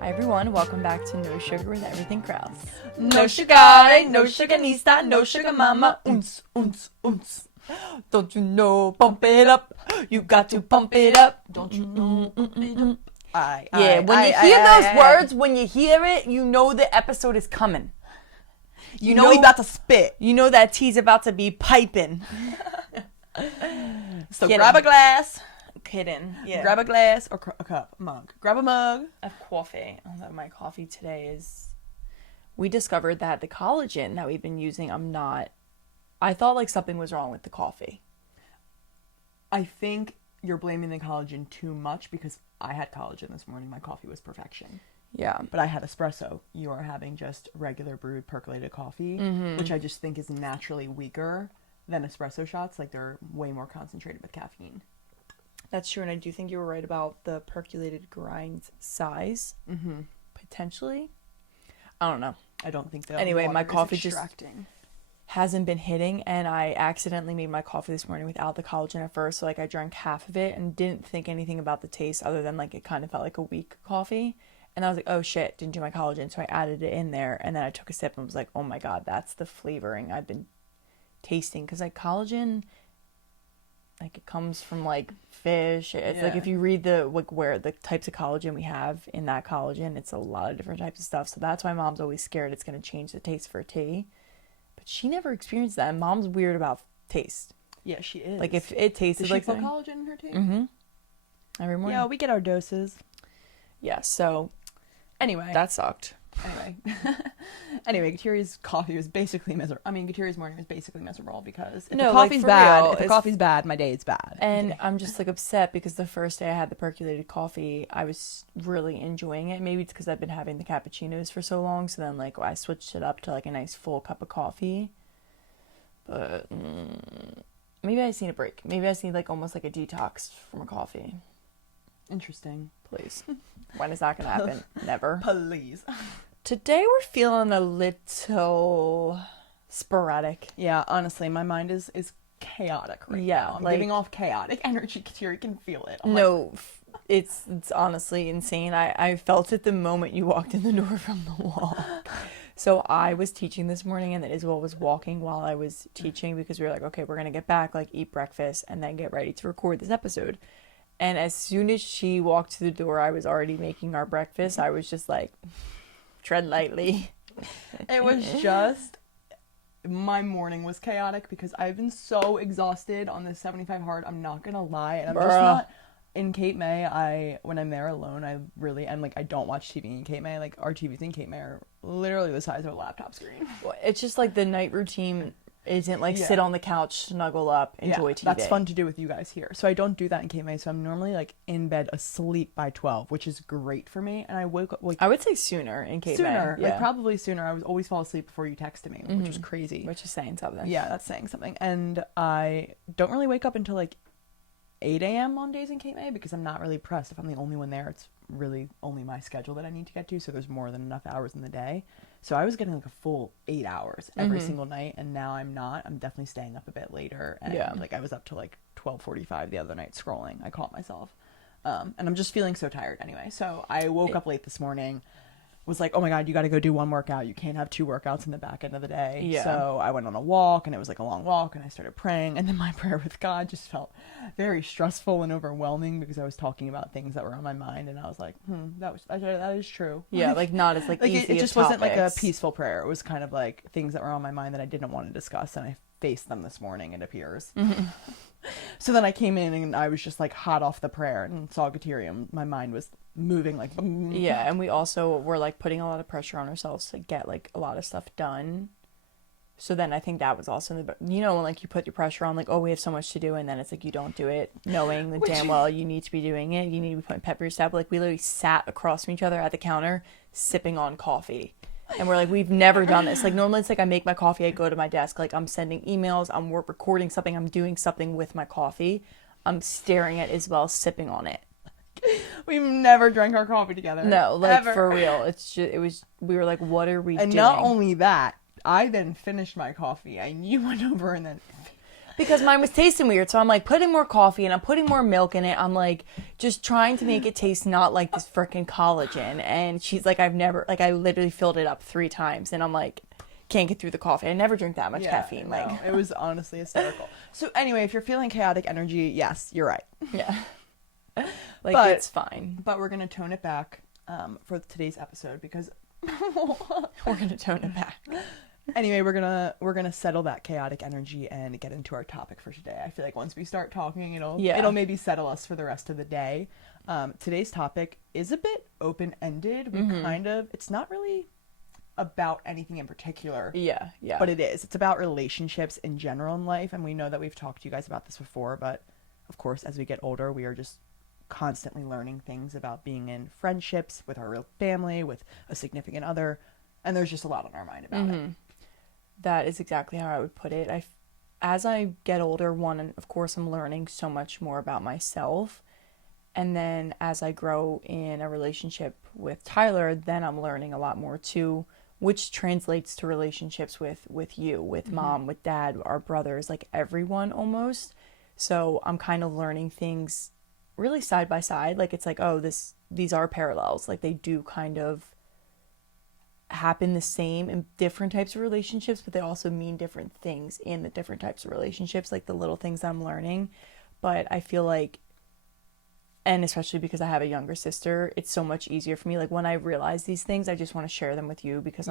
Hi everyone, welcome back to No Sugar with Everything Krause. No sugar, no sugarista, no sugar mama, unce, unce, unce. Don't you know, pump it up, you got to pump it up. Don't you know, pump it up. When you hear those words, when you hear it, you know the episode is coming. You know we about to spit. You know that tea's about to be piping. So grab a glass. Kidding. Yeah. Grab a glass or a cup, mug. Grab a mug. Of coffee. Although my coffee today is... We discovered that the collagen that we've been using, I thought like something was wrong with the coffee. I think you're blaming the collagen too much because I had collagen this morning. My coffee was perfection. Yeah. But I had espresso. You are having just regular brewed percolated coffee, which I just think is naturally weaker than espresso shots. Like they're way more concentrated with caffeine. That's true, and I do think you were right about the percolated grind size. Mm-hmm. Potentially. I don't know. I don't think that. Anyway, my coffee just hasn't been hitting, and I accidentally made my coffee this morning without the collagen at first. So like I drank half of it and didn't think anything about the taste other than like it kind of felt like a weak coffee. And I was like, oh shit, didn't do my collagen, so I added it in there, and then I took a sip and was like, oh my god, that's the flavoring I've been tasting, because like collagen, like it comes from like fish. It's like if you read the like where the types of collagen we have in that collagen, it's a lot of different types of stuff. So that's why Mom's always scared it's going to change the taste for tea. But she never experienced that. And Mom's weird about taste. Yeah, she is. Like if it tasted Does like she put collagen in her tea? Mm-hmm. Every morning. Yeah, we get our doses. Yeah. So anyway, that sucked. Anyway, Katiri's coffee was basically miserable. I mean, Katiri's morning was basically miserable because if No, the coffee's like, for bad, real, if the coffee's bad, my day is bad. And I'm just like upset because the first day I had the percolated coffee, I was really enjoying it. Maybe it's because I've been having the cappuccinos for so long. So then like I switched it up to like a nice full cup of coffee. But maybe I just need a break. Maybe I just need like almost like a detox from a coffee. Interesting. Please. When is that going to happen? Never. Please. Today we're feeling a little sporadic. Yeah, honestly, my mind is chaotic right now. I'm giving off chaotic energy. Katiri can feel it. It's honestly insane. I felt it the moment you walked in the door from the walk. So I was teaching this morning, and then Isabel was walking while I was teaching because we were like, okay, we're going to get back, like eat breakfast, and then get ready to record this episode. And as soon as she walked to the door, I was already making our breakfast. I was just like, tread lightly. It was just, my morning was chaotic because I've been so exhausted on this 75 hard. I'm not going to lie. And I'm just not, in Cape May, when I'm there alone, I don't watch TV in Cape May. Like our TVs in Cape May are literally the size of a laptop screen. It's just like the night routine isn't like sit on the couch, snuggle up, enjoy TV. That's fun to do with you guys here. So I don't do that in Cape May. So I'm normally like in bed asleep by 12, which is great for me. And I wake up like I would say sooner in Cape May. Like probably sooner. I would always fall asleep before you texted me, which was crazy. Which is saying something. Yeah, that's saying something. And I don't really wake up until like 8 a.m. on days in Cape May because I'm not really pressed. If I'm the only one there, it's really only my schedule that I need to get to. So there's more than enough hours in the day. So I was getting like a full 8 hours every single night, and now I'm not. I'm definitely staying up a bit later. And like I was up to like 12:45 the other night scrolling. I caught myself. And I'm just feeling so tired anyway. So I woke up late this morning, was like, oh my god, you got to go do one workout. You can't have two workouts in the back end of the day. Yeah. So I went on a walk, and it was like a long walk, and I started praying, and then my prayer with God just felt very stressful and overwhelming because I was talking about things that were on my mind, and I was like, that is true. Yeah, like not as like easy. It just wasn't like a peaceful prayer. It was kind of like things that were on my mind that I didn't want to discuss, and I faced them this morning, it appears. So then I came in and I was just like hot off the prayer and saw Gaterium. My mind was moving like yeah, and we also were like putting a lot of pressure on ourselves to get like a lot of stuff done. So then I think that was also when like you put your pressure on like, oh, we have so much to do, and then it's like you don't do it knowing that damn well you need to be doing it. You need to be putting pep in your step. Like we literally sat across from each other at the counter sipping on coffee. And we're like, we've never done this. Like, normally it's like I make my coffee, I go to my desk, like I'm sending emails, I'm recording something, I'm doing something with my coffee. I'm staring at Isabel sipping on it. We've never drank our coffee together. No, like ever. For real. We were like, what are we doing? And not only that, I then finished my coffee and you went over and then because mine was tasting weird. So I'm like putting more coffee and I'm putting more milk in it. I'm like just trying to make it taste not like this freaking collagen. And she's like, I literally filled it up 3 times. And I'm like, can't get through the coffee. I never drink that much caffeine. No, Like, it was honestly hysterical. So anyway, if you're feeling chaotic energy, yes, you're right. yeah. Like, it's fine. But we're going to tone it back for today's episode because we're going to tone it back. Anyway, we're gonna settle that chaotic energy and get into our topic for today. I feel like once we start talking, it'll maybe settle us for the rest of the day. Today's topic is a bit open-ended. It's not really about anything in particular. Yeah. But it is. It's about relationships in general in life, and we know that we've talked to you guys about this before, but of course, as we get older, we are just constantly learning things about being in friendships with our real family, with a significant other, and there's just a lot on our mind about it. That is exactly how I would put it. As I get older, of course, I'm learning so much more about myself. And then as I grow in a relationship with Tyler, then I'm learning a lot more too, which translates to relationships with you, with mom, with dad, our brothers, like everyone almost. So I'm kind of learning things really side by side. Like, it's like, oh, these are parallels. Like, they do kind of happen the same in different types of relationships, but they also mean different things in the different types of relationships, like the little things I'm learning. But I feel like, and especially because I have a younger sister, it's so much easier for me. Like, when I realize these things, I just want to share them with you because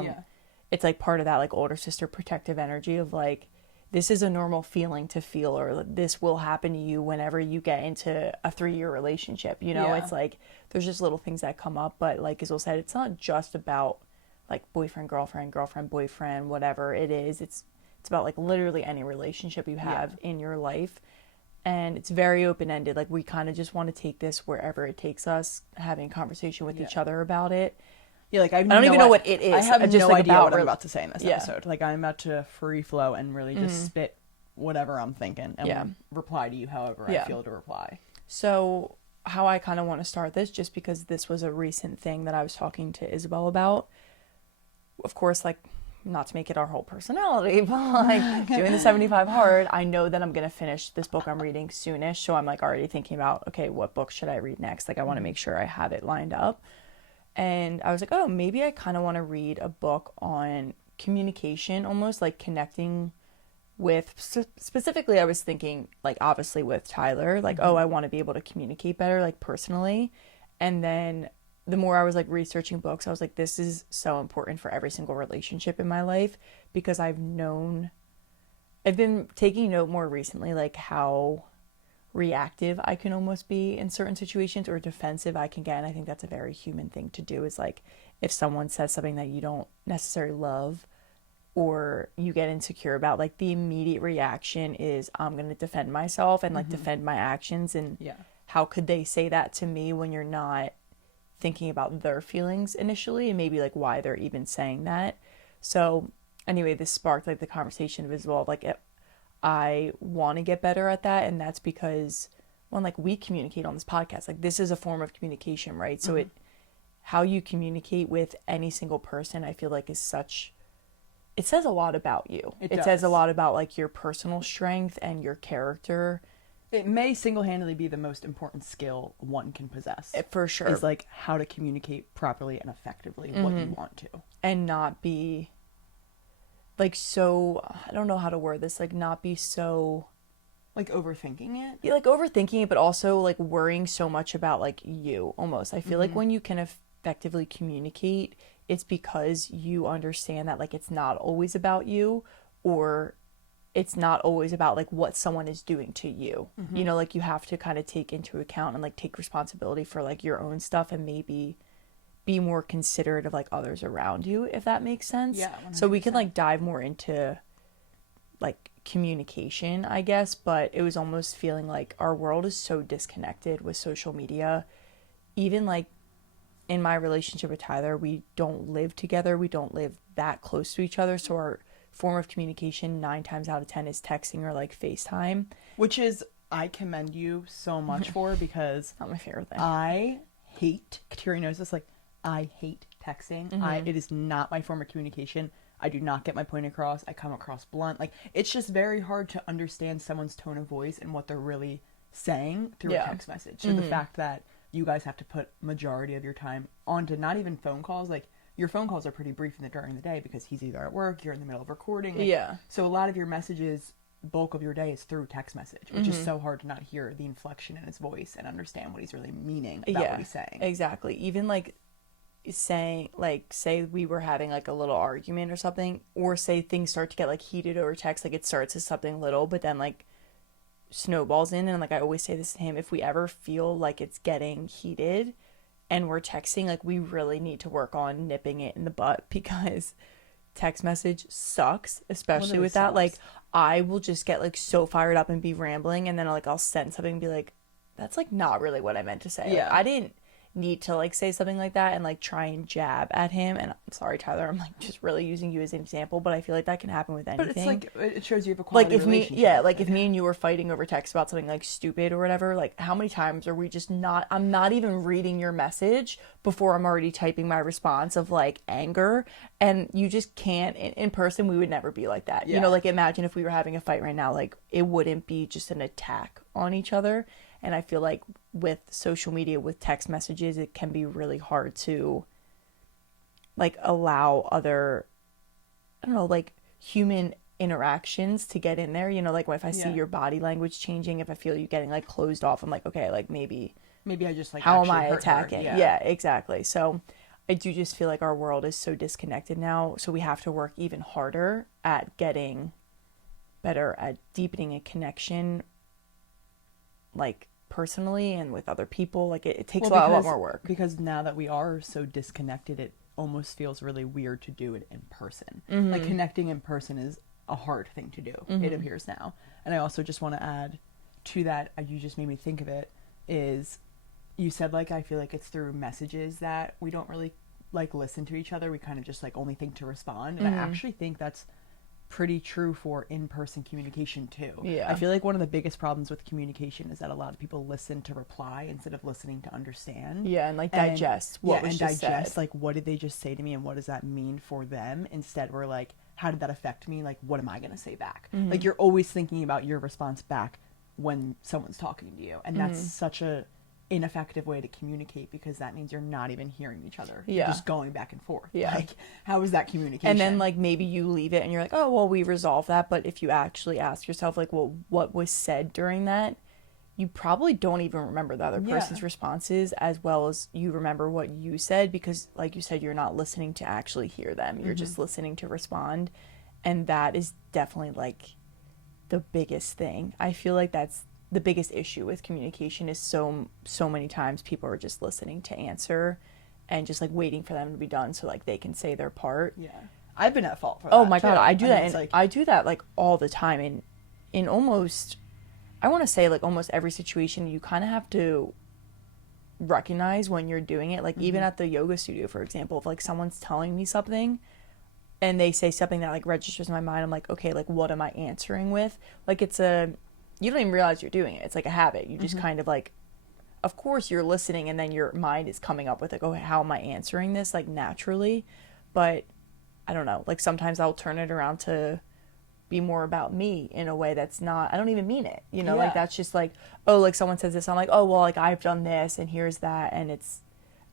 it's like part of that like older sister protective energy of like, this is a normal feeling to feel, or this will happen to you whenever you get into a 3-year relationship. It's like, there's just little things that come up, but like Isabel said, it's not just about like boyfriend, girlfriend, boyfriend, whatever it is. It's about like literally any relationship you have in your life. And it's very open-ended. Like, we kind of just want to take this wherever it takes us, having a conversation with each other about it. Yeah, like I don't even know what it is. I have just no like idea about what I'm about to say in this episode. Like, I'm about to free flow and really just spit whatever I'm thinking and reply to you however I feel to reply. So how I kind of want to start this, just because this was a recent thing that I was talking to Isabel about. Of course, like, not to make it our whole personality, but like doing the 75 hard, I know that I'm going to finish this book I'm reading soonish. So I'm like already thinking about, okay, what book should I read next? Like, I want to make sure I have it lined up. And I was like, oh, maybe I kind of want to read a book on communication, almost like connecting with, specifically I was thinking like obviously with Tyler, like, oh, I want to be able to communicate better, like personally. And then the more I was like researching books, I was like, this is so important for every single relationship in my life, because I've been taking note more recently, like how reactive I can almost be in certain situations, or defensive I can get. And I think that's a very human thing to do, is like, if someone says something that you don't necessarily love or you get insecure about, like the immediate reaction is I'm going to defend myself and like defend my actions. And how could they say that to me when you're not thinking about their feelings initially, and maybe like why they're even saying that. So anyway, this sparked like the conversation as well. Like, I want to get better at that. And that's because when like we communicate on this podcast, like this is a form of communication, right? So how you communicate with any single person, I feel like it says a lot about you. It says a lot about like your personal strength and your character. It may single-handedly be the most important skill one can possess. For sure. Is like how to communicate properly and effectively what you want to. And not be like so, I don't know how to word this, like not be so like overthinking it. Yeah, like overthinking it, but also like worrying so much about like you almost. I feel like when you can effectively communicate, it's because you understand that like it's not always about you, or it's not always about like what someone is doing to you. Like you have to kind of take into account and like take responsibility for like your own stuff, and maybe be more considerate of like others around you, if that makes sense. Yeah. 100%. So we can like dive more into like communication, I guess, but it was almost feeling like our world is so disconnected with social media. Even like in my relationship with Tyler, we don't live together. We don't live that close to each other. So our form of communication 9 times out of 10 is texting or like FaceTime. Which is, I commend you so much for, because Not my favorite thing. I hate, Kateri knows this, like I hate texting. It is not my form of communication. I do not get my point across. I come across blunt. Like, it's just very hard to understand someone's tone of voice and what they're really saying through a text message. So the fact that you guys have to put majority of your time onto not even phone calls, like, your phone calls are pretty brief during the day because he's either at work, you're in the middle of recording. Like, so a lot of your messages, bulk of your day is through text message, which is so hard to not hear the inflection in his voice and understand what he's really meaning about what he's saying. Exactly. Even like saying, like, say we were having like a little argument or something, or say things start to get like heated over text, like it starts as something little but then like snowballs in, and like I always say this to him, if we ever feel like it's getting heated and we're texting, like, we really need to work on nipping it in the butt, because text message sucks, especially with that. Like, I will just get like so fired up and be rambling, and then I'll send something and be like, that's like not really what I meant to say. Like, I didn't need to like say something like that and like try and jab at him. And I'm sorry, Tyler, I'm like just really using you as an example, but I feel like that can happen with anything. But it's like, it shows you have a quality relationship. Like if me and you were fighting over text about something like stupid or whatever, like how many times are we just not, I'm not even reading your message before I'm already typing my response of like anger, and you just can't. In person we would never be like that. You know, like imagine if we were having a fight right now, like it wouldn't be just an attack on each other. And I feel like with social media, with text messages, it can be really hard to like allow other, I don't know, like human interactions to get in there. You know, like if I see your body language changing, if I feel you getting like closed off, I'm like, okay, like maybe I just like, how am I attacking? Yeah, exactly. So I do just feel like our world is so disconnected now. So we have to work even harder at getting better at deepening a connection, like personally and with other people. Like it takes a lot more work, because now that we are so disconnected, it almost feels really weird to do it in person. Like connecting in person is a hard thing to do, it appears now. And I also just want to add to that, you just made me think of it, is you said like I feel like it's through messages that we don't really like listen to each other, we kind of just like only think to respond. And I actually think that's pretty true for in-person communication too. I feel like one of the biggest problems with communication is that a lot of people listen to reply instead of listening to understand. And like digest what was just said. Like, what did they just say to me and what does that mean for them? Instead we're like, how did that affect me? Like, what am I going to say back? Like, you're always thinking about your response back when someone's talking to you, and that's such a ineffective way to communicate, because that means you're not even hearing each other. You're just going back and forth. Like, how is that communication? And then like maybe you leave it and you're like, oh well, we resolved that. But if you actually ask yourself like, well, what was said during that, you probably don't even remember the other person's responses as well as you remember what you said, because like you said, you're not listening to actually hear them, you're just listening to respond. And that is definitely like the biggest thing. I feel like that's the biggest issue with communication, is so many times people are just listening to answer and just like waiting for them to be done so like they can say their part. I've been at fault for that. Oh my god, I do that. And like, I do that like all the time in almost, I want to say like almost every situation. You kind of have to recognize when you're doing it. Like even at the yoga studio, for example, if like someone's telling me something and they say something that like registers in my mind, I'm like, okay, like what am I answering with? Like you don't even realize you're doing it. It's like a habit. You just kind of like, of course you're listening and then your mind is coming up with like, oh, how am I answering this? Like naturally. But I don't know, like sometimes I'll turn it around to be more about me in a way that's not, I don't even mean it. You know, like that's just like, oh, like someone says this, I'm like, oh, well, like I've done this and here's that. And it's,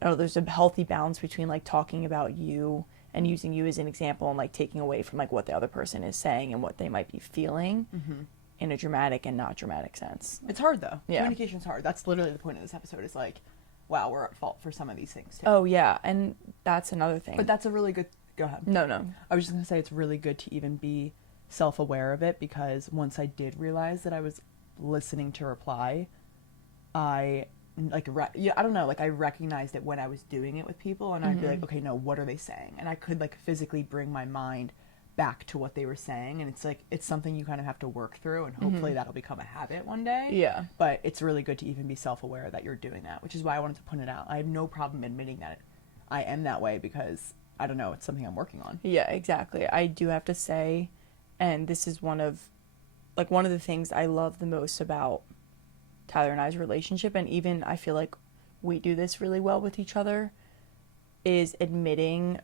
I don't know, there's a healthy balance between like talking about you and using you as an example and like taking away from like what the other person is saying and what they might be feeling. In a dramatic and not dramatic sense. It's hard though. Communication's hard. That's literally the point of this episode, is like, wow, we're at fault for some of these things too. Oh yeah, and that's another thing. But that's a really good, go ahead. No. I was just going to say it's really good to even be self-aware of it, because once I did realize that I was listening to reply, I like, I don't know, like I recognized it when I was doing it with people, and I'd be like, okay, no, what are they saying? And I could like physically bring my mind back to what they were saying, and it's like, it's something you kind of have to work through, and hopefully that'll become a habit one day. But it's really good to even be self-aware that you're doing that, which is why I wanted to point it out. I have no problem admitting that I am that way, because I don't know, it's something I'm working on. Yeah, exactly. I do have to say, and this is one of the things I love the most about Tyler and I's relationship, and even I feel like we do this really well with each other, is admitting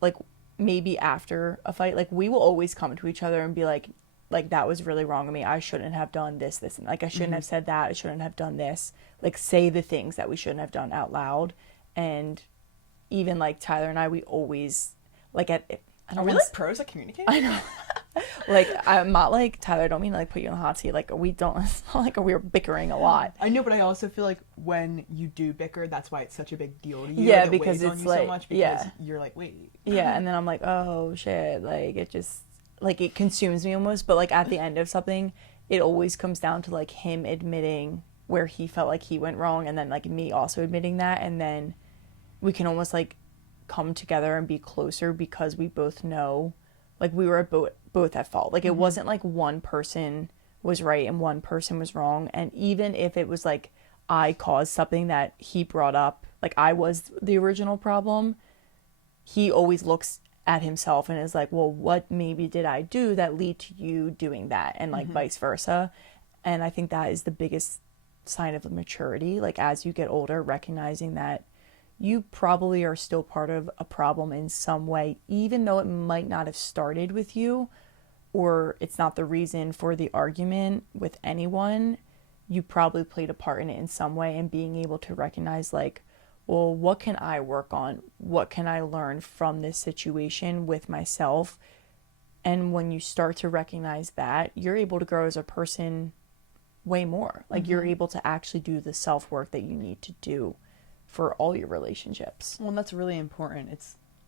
like maybe after a fight, like we will always come to each other and be like that was really wrong of me. I shouldn't have done this, and like I shouldn't have said that. I shouldn't have done this. Like say the things that we shouldn't have done out loud. And even like Tyler and I, we always like I don't Are we wanna like pros at communicating? I know. Like I'm not like Tyler, I don't mean to like put you in the hot seat. Like we don't, it's not like we're bickering a lot. I know, but I also feel like when you do bicker, that's why it's such a big deal to you. Yeah, it because weighs on it's you like so much because you're like, wait. Yeah, and then I'm like, oh shit, like it just like it consumes me almost. But like at the end of something, it always comes down to like him admitting where he felt like he went wrong, and then like me also admitting that, and then we can almost like come together and be closer because we both know like we were both at fault. Like it wasn't like one person was right and one person was wrong. And even if it was like I caused something that he brought up, like I was the original problem, he always looks at himself and is like, well, what maybe did I do that lead to you doing that, and like vice versa. And I think that is the biggest sign of maturity, like as you get older, recognizing that you probably are still part of a problem in some way, even though it might not have started with you or it's not the reason for the argument with anyone. You probably played a part in it in some way, and being able to recognize like, well, what can I work on? What can I learn from this situation with myself? And when you start to recognize that, you're able to grow as a person way more. Like you're able to actually do the self-work that you need to do for all your relationships. Well, and that's really important.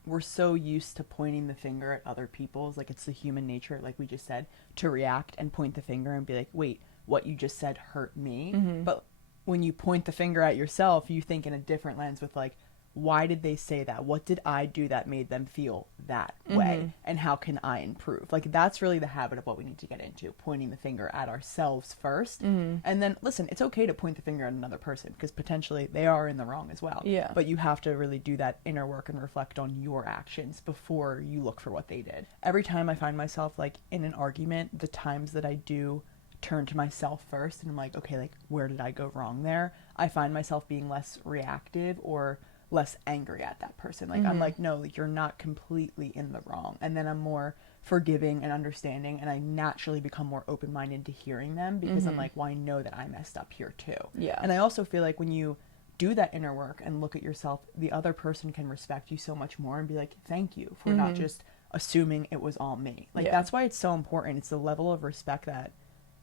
We're so used to pointing the finger at other people's, like it's the human nature, like we just said, to react and point the finger and be like, wait, what you just said hurt me. But when you point the finger at yourself, you think in a different lens with like, why did they say that? What did I do that made them feel that way? And how can I improve? Like that's really the habit of what we need to get into, pointing the finger at ourselves first. And then listen, it's okay to point the finger at another person because potentially they are in the wrong as well. Yeah. But you have to really do that inner work and reflect on your actions before you look for what they did. Every time I find myself like in an argument, the times that I do turn to myself first and I'm like, okay, like where did I go wrong there? I find myself being less reactive or less angry at that person. Like I'm like, no, like you're not completely in the wrong. And then I'm more forgiving and understanding, and I naturally become more open-minded to hearing them because I'm like, well, I know that I messed up here too. Yeah. And I also feel like when you do that inner work and look at yourself, the other person can respect you so much more and be like, thank you for not just assuming it was all me. Like that's why it's so important. It's the level of respect that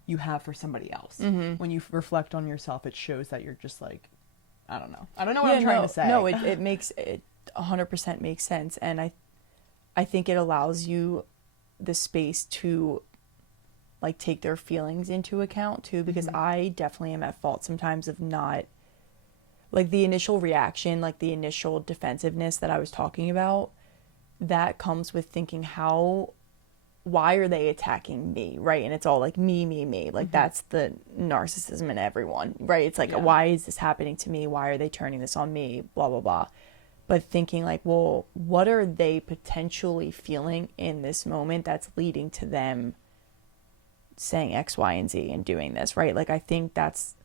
you have for somebody else. When you reflect on yourself, it shows that you're just like, I don't know what I'm trying to say. No, it makes it 100% makes sense. And I think it allows you the space to like take their feelings into account too, because I definitely am at fault sometimes of not like the initial reaction, like the initial defensiveness that I was talking about, that comes with thinking why are they attacking me, right? And it's all like me. Like that's the narcissism in everyone, right? It's like, why is this happening to me? Why are they turning this on me? Blah, blah, blah. But thinking like, well, what are they potentially feeling in this moment that's leading to them saying X, Y, and Z and doing this, right? Like I think that's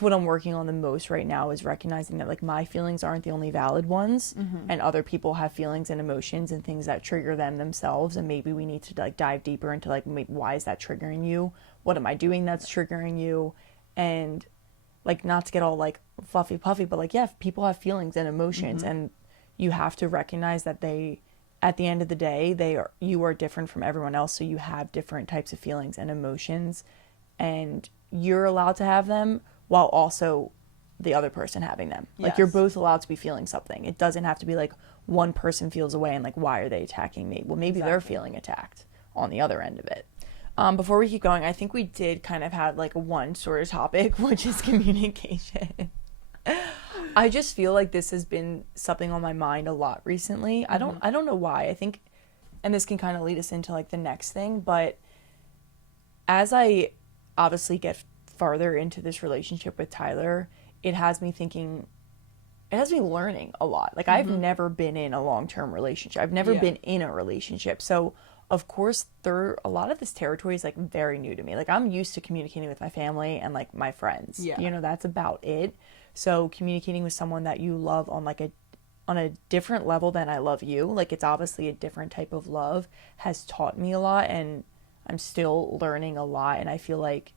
what I'm working on the most right now, is recognizing that like my feelings aren't the only valid ones, and other people have feelings and emotions and things that trigger them themselves, and maybe we need to like dive deeper into like why is that triggering you? What am I doing that's triggering you? And like not to get all like fluffy puffy, but like people have feelings and emotions, and you have to recognize that they, at the end of the day, you are different from everyone else, so you have different types of feelings and emotions, and you're allowed to have them while also the other person having them. Like you're both allowed to be feeling something. It doesn't have to be like one person feels away and like, why are they attacking me? Well, maybe they're feeling attacked on the other end of it. Before we keep going, I think we did kind of have like one sort of topic, which is communication. I just feel like this has been something on my mind a lot recently. I don't know why. I think, and this can kind of lead us into like the next thing, but as I obviously get farther into this relationship with Tyler, it has me learning a lot. Like I've never been in a long-term relationship. I've never been in a relationship. So of course a lot of this territory is like very new to me. Like I'm used to communicating with my family and like my friends. You know, that's about it. So communicating with someone that you love on like a on a different level than I love you. Like, it's obviously a different type of love, has taught me a lot, and I'm still learning a lot. And I feel like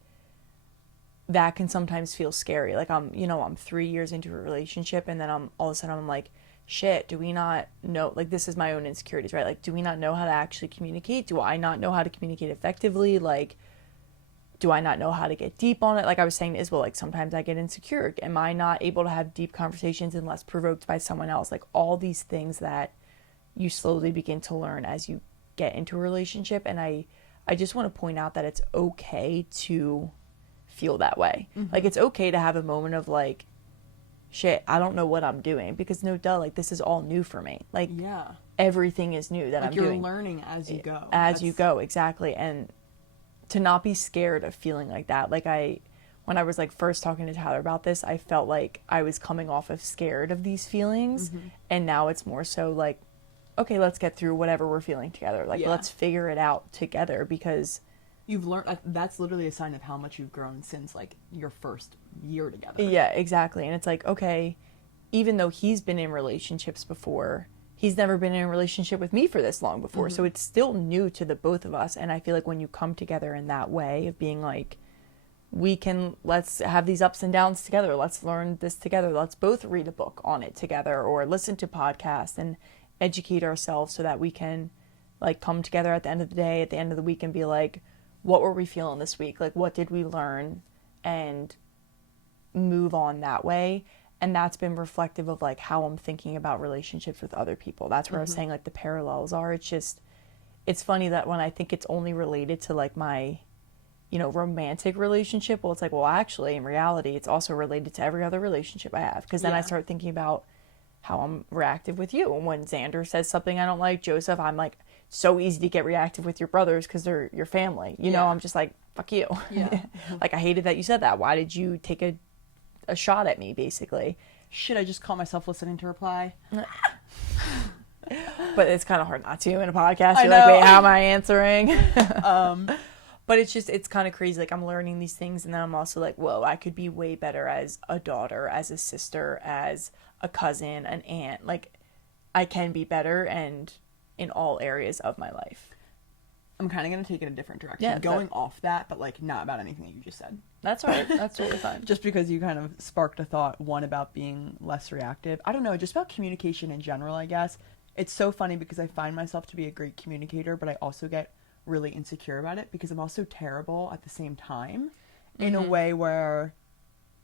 that can sometimes feel scary. Like, I'm 3 years into a relationship, and then all of a sudden I'm like, shit, do we not know, like, this is my own insecurities, right? Like, do we not know how to actually communicate? Do I not know how to communicate effectively? Like, do I not know how to get deep on it? Like I was saying to Isabel, like, sometimes I get insecure. Am I not able to have deep conversations unless provoked by someone else? Like, all these things that you slowly begin to learn as you get into a relationship. And I just want to point out that it's okay to feel that way. Like, it's okay to have a moment of like, shit, I don't know what I'm doing, because no duh, like, this is all new for me. Like, Yeah. everything is new that Like, I'm you're doing. learning as you go. As you go, exactly. And to not be scared of feeling like that. Like, when I was like first talking to Tyler about this, I felt like I was coming off of scared of these feelings. And now it's more so like, okay, let's get through whatever we're feeling together. Like, Yeah. let's figure it out together, because You've learned, that's literally a sign of how much you've grown since like your first year together. yeah, exactly. And it's like, okay, even though he's been in relationships before, he's never been in a relationship with me for this long before. So it's still new to the both of us. And I feel like when you come together in that way of being like, let's have these ups and downs together. Let's learn this together. Let's both read a book on it together, or listen to podcasts and educate ourselves, so that we can like come together at the end of the day, at the end of the week, and be like, what were we feeling this week? Like, what did we learn? And move on that way. And that's been reflective of like how I'm thinking about relationships with other people. That's where I was saying like the parallels are. It's funny that when I think it's only related to like my, romantic relationship, well, it's like, well, actually in reality, it's also related to every other relationship I have. Because then I start thinking about how I'm reactive with you. And when Xander says something I don't like, Joseph, I'm like, so easy to get reactive with your brothers because they're your family. You know, I'm just like, fuck you. Yeah. Like, I hated that you said that. Why did you take a shot at me, basically? Shit, I just caught myself listening to reply. But it's kind of hard not to in a podcast. I You're like, know. wait, how am I answering? But it's kind of crazy. Like, I'm learning these things, and then I'm also like, whoa, I could be way better as a daughter, as a sister, as a cousin, an aunt. Like, I can be better, and in all areas of my life. I'm kind of going to take it a different direction. Yeah, going off that, but like not about anything that you just said. That's all right. That's totally fine. Just because you kind of sparked a thought, one about being less reactive. I don't know, just about communication in general, I guess. It's so funny because I find myself to be a great communicator, but I also get really insecure about it because I'm also terrible at the same time, in a way where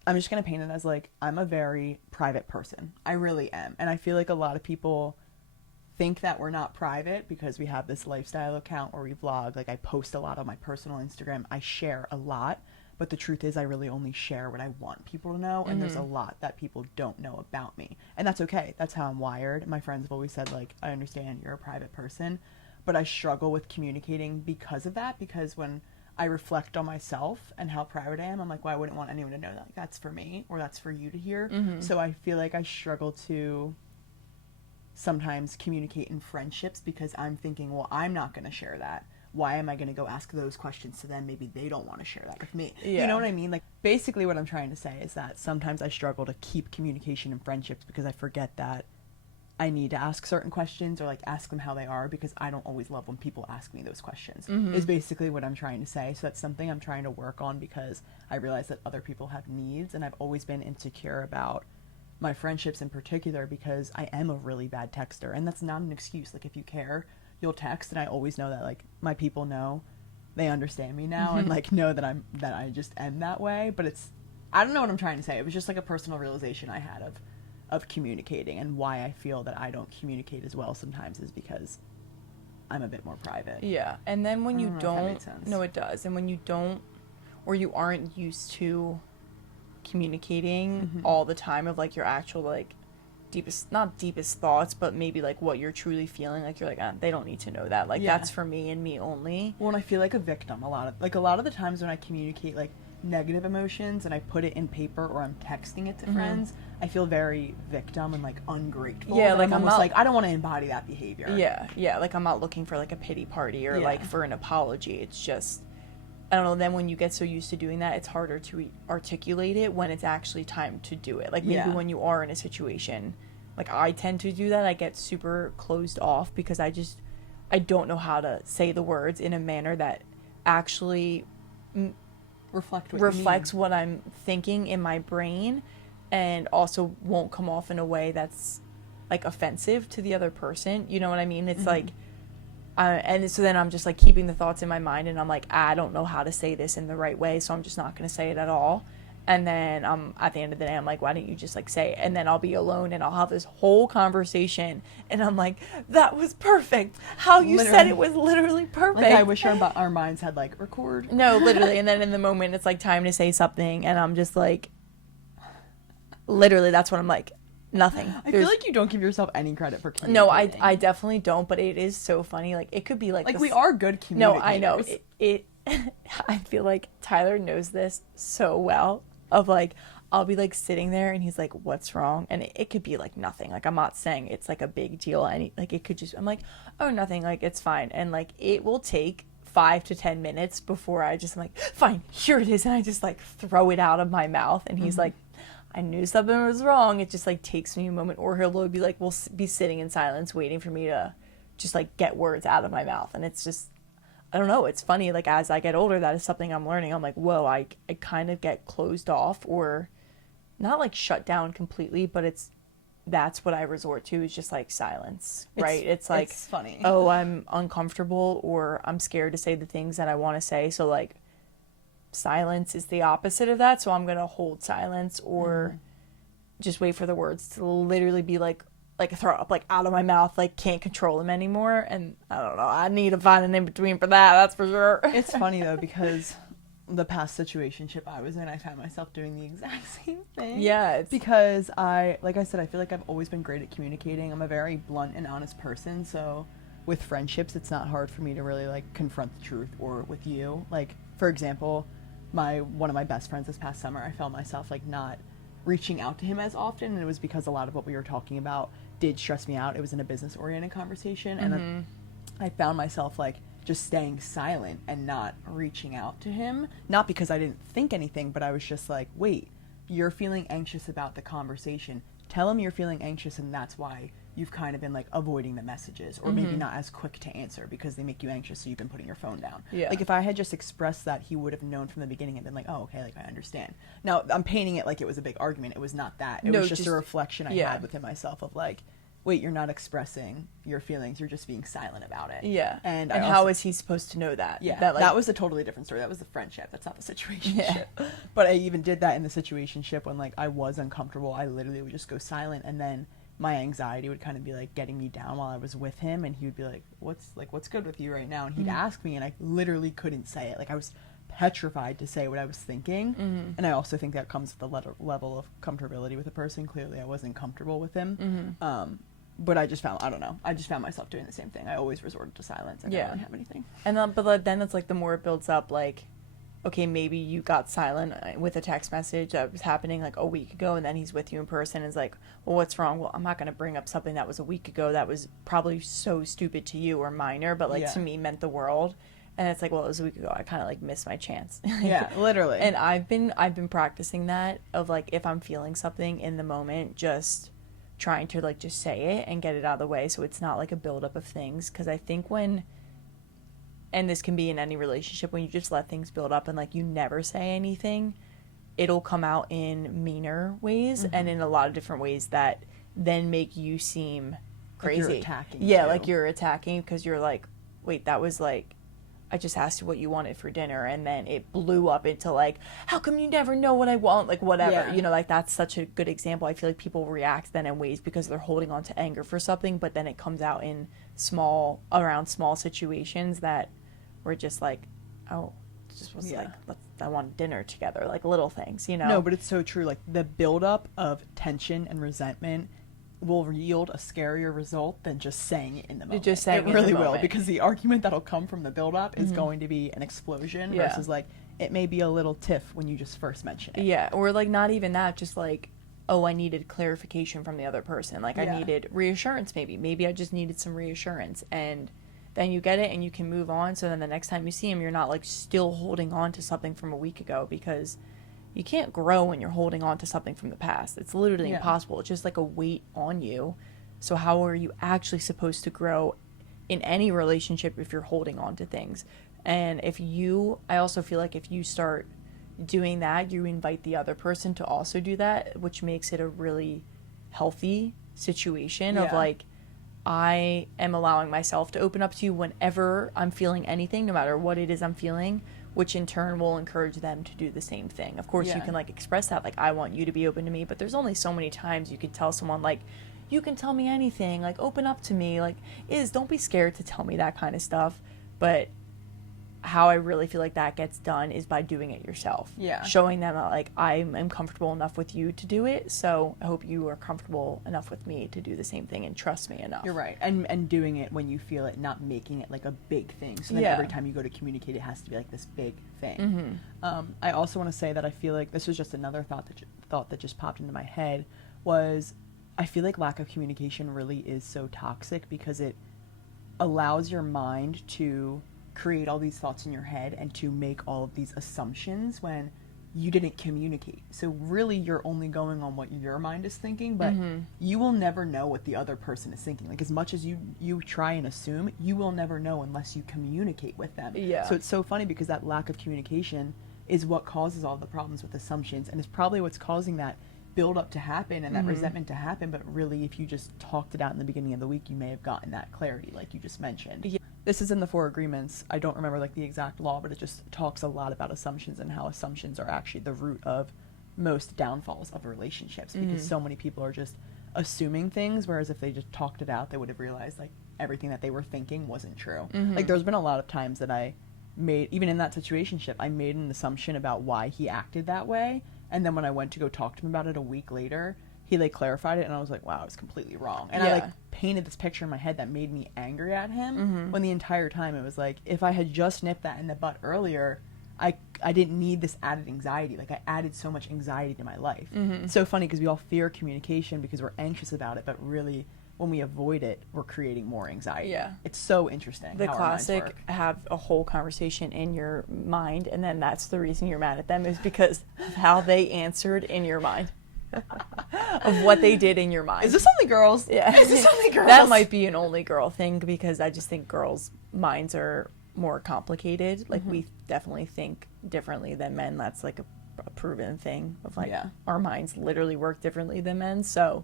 I'm just going to paint it as like, I'm a very private person. I really am. And I feel like a lot of people think that we're not private because we have this lifestyle account where we vlog. Like, I post a lot on my personal Instagram. I share a lot, but the truth is I really only share what I want people to know, and there's a lot that people don't know about me, and that's okay. That's how I'm wired. My friends have always said, like, I understand you're a private person, but I struggle with communicating because of that, because when I reflect on myself and how private I am, I'm like, well, I wouldn't want anyone to know that. Like, that's for me, or that's for you to hear. So I feel like I struggle to sometimes communicate in friendships because I'm thinking, well, I'm not going to share that. Why am I going to go ask those questions to them? Maybe they don't want to share that with me. Yeah. You know what I mean? Like, basically what I'm trying to say is that sometimes I struggle to keep communication in friendships because I forget that I need to ask certain questions, or like ask them how they are, because I don't always love when people ask me those questions, is basically what I'm trying to say. So that's something I'm trying to work on, because I realize that other people have needs, and I've always been insecure about my friendships in particular because I am a really bad texter, and that's not an excuse. Like, if you care, you'll text, and I always know that like my people know, they understand me now, and like know that I just am that way. But I don't know what I'm trying to say. It was just like a personal realization I had of communicating, and why I feel that I don't communicate as well sometimes is because I'm a bit more private. Yeah, and then when you know if that don't, made sense. no, it does. And when you don't, or you aren't used to communicating all the time, of like your actual like not deepest thoughts, but maybe like what you're truly feeling, like you're like, they don't need to know that. Like, Yeah. that's for me and me only. Well, and I feel like a victim a lot of the times when I communicate like negative emotions and I put it in paper or I'm texting it to friends, I feel very victim and like ungrateful. Yeah, And like, I'm I'm almost not- like, I don't want to embody that behavior. Yeah, like, I'm not looking for like a pity party or Yeah. like for an apology. It's just, I don't know, then when you get so used to doing that, it's harder to articulate it when it's actually time to do it. Like, maybe Yeah. when you are in a situation like I tend to do that. I get super closed off because I don't know how to say the words in a manner that actually reflects what I'm thinking in my brain, and also won't come off in a way that's like offensive to the other person. You know what I mean? It's like, and so then I'm just like keeping the thoughts in my mind, and I'm like, I don't know how to say this in the right way, so I'm just not going to say it at all. And then at the end of the day, I'm like, why don't you just like say it? And then I'll be alone and I'll have this whole conversation, and I'm like, that was perfect. How you said it was literally perfect. Like, I wish our minds had like record. No, literally. And then in the moment, it's like time to say something, and I'm just like, literally, that's what I'm like. Nothing. I feel like you don't give yourself any credit for communicating. No, I definitely don't, but it is so funny. Like, it could be like we are good communicators. No, I know. I feel like Tyler knows this so well. Of like, I'll be like sitting there and he's like, what's wrong? And it could be like nothing. Like, I'm not saying it's like a big deal. Like, it could just, I'm like, oh, nothing. Like, it's fine. And like, it will take 5 to 10 minutes before I just, I'm like, fine, here it is. And I just like throw it out of my mouth. And he's like, I knew something was wrong. It just like takes me a moment. Or he'll be like, we'll be sitting in silence waiting for me to just like get words out of my mouth. And it's just, I don't know, it's funny, like, as I get older, that is something I'm learning. I'm like, whoa, I kind of get closed off, or not like shut down completely, but that's what I resort to, is just like silence, right? It's like, it's funny. Oh, I'm uncomfortable, or I'm scared to say the things that I want to say, so like silence is the opposite of that, so I'm gonna hold silence, or just wait for the words to literally be like throw up like out of my mouth, like can't control them anymore. And I don't know, I need to find an in between for that's for sure. It's funny though, because the past situationship I was in, I found myself doing the exact same thing. Yeah, because like I said, I feel like I've always been great at communicating. I'm a very blunt and honest person, so with friendships it's not hard for me to really like confront the truth. Or with you, like, for example, one of my best friends this past summer, I felt myself like not reaching out to him as often, and it was because a lot of what we were talking about did stress me out. It was in a business oriented conversation, and I found myself like just staying silent and not reaching out to him, not because I didn't think anything, but I was just like, wait, you're feeling anxious about the conversation, tell him you're feeling anxious, and that's why you've kind of been like avoiding the messages, or maybe not as quick to answer because they make you anxious, so you've been putting your phone down. Yeah. Like, if I had just expressed that, he would have known from the beginning and been like, oh, okay, like, I understand. Now I'm painting it like it was a big argument. It was not that. It was just a reflection I had within myself of like, wait, you're not expressing your feelings, you're just being silent about it. Yeah. And how is he supposed to know that? Yeah, that was a totally different story. That was the friendship. That's not the situationship. Yeah. But I even did that in the situationship when like I was uncomfortable. I literally would just go silent, and then my anxiety would kind of be like getting me down while I was with him, and he would be like, what's good with you right now? And he'd ask me, and I literally couldn't say it. Like, I was petrified to say what I was thinking. And I also think that comes with the level of comfortability with a person. Clearly I wasn't comfortable with him. But I just found myself doing the same thing. I always resorted to silence. I didn't really have anything. And but then it's like, the more it builds up, like, okay, maybe you got silent with a text message that was happening like a week ago, and then he's with you in person, and it's like, well, what's wrong? Well, I'm not going to bring up something that was a week ago that was probably so stupid to you or minor, but like to me meant the world. And it's like, well, it was a week ago. I kind of like missed my chance. Yeah, literally. And I've been practicing that, of like, if I'm feeling something in the moment, just trying to like just say it and get it out of the way, so it's not like a buildup of things. Because I think and this can be in any relationship, when you just let things build up and like you never say anything, it'll come out in meaner ways and in a lot of different ways that then make you seem crazy. Like you're attacking. Yeah, too. like you're attacking, because you're like, wait, that was like, I just asked you what you wanted for dinner, and then it blew up into like, how come you never know what I want? Like, whatever. Yeah. You know, like, that's such a good example. I feel like people react then in ways because they're holding on to anger for something, but then it comes out in small situations that we're just like, oh, it just was like, I want dinner together, like little things, you know? No, but it's so true. Like, the buildup of tension and resentment will yield a scarier result than just saying it in the moment. Just saying it really in the will, moment. because the argument that'll come from the buildup is going to be an explosion versus like, it may be a little tiff when you just first mention it. Yeah, or like not even that, just like, oh, I needed clarification from the other person. Like, I needed reassurance maybe. Maybe I just needed some reassurance, and then you get it and you can move on. So then the next time you see him, you're not like still holding on to something from a week ago, because you can't grow when you're holding on to something from the past. It's literally Yeah. impossible. It's just like a weight on you. So how are you actually supposed to grow in any relationship if you're holding on to things? And I also feel like if you start doing that, you invite the other person to also do that, which makes it a really healthy situation of Yeah. like, I am allowing myself to open up to you whenever I'm feeling anything, no matter what it is I'm feeling, which in turn will encourage them to do the same thing. Of course, you Yeah. can like express that, like, I want you to be open to me, but there's only so many times you could tell someone, like, you can tell me anything, like, open up to me, like, don't be scared to tell me that kind of stuff. But how I really feel like that gets done is by doing it yourself. Yeah. Showing them that, like, I am comfortable enough with you to do it, so I hope you are comfortable enough with me to do the same thing and trust me enough. You're right. And doing it when you feel it, not making it like a big thing. So then Yeah. every time you go to communicate, it has to be like this big thing. I also want to say that I feel like this was just another thought that just popped into my head was I feel like lack of communication really is so toxic because it allows your mind to create all these thoughts in your head and to make all of these assumptions when you didn't communicate. So really you're only going on what your mind is thinking, but you will never know what the other person is thinking. Like as much as you try and assume, you will never know unless you communicate with them. Yeah. So it's so funny because that lack of communication is what causes all the problems with assumptions and is probably what's causing that build up to happen and that resentment to happen. But really, if you just talked it out in the beginning of the week, you may have gotten that clarity like you just mentioned. Yeah. This is in the 4 agreements. I don't remember like the exact law, but it just talks a lot about assumptions and how assumptions are actually the root of most downfalls of relationships because so many people are just assuming things, whereas if they just talked it out, they would have realized like everything that they were thinking wasn't true. Like there's been a lot of times that I made, even in that situationship, I made an assumption about why he acted that way, and then when I went to go talk to him about it a week later, he like clarified it and I was like, wow, I was completely wrong. And I like painted this picture in my head that made me angry at him when the entire time it was like, if I had just nipped that in the butt earlier, I didn't need this added anxiety. Like I added so much anxiety to my life. It's so funny because we all fear communication because we're anxious about it, but really when we avoid it, we're creating more anxiety. Yeah. It's so interesting. The how our minds classic work. have a whole conversation in your mind, and then that's the reason you're mad at them is because of how they answered in your mind. Of what they did in your mind. Is this only girls? Yeah. Is this only girls? That might be an only girl thing because I just think girls' minds are more complicated. Like we definitely think differently than men. That's like a proven thing of like our minds literally work differently than men. So,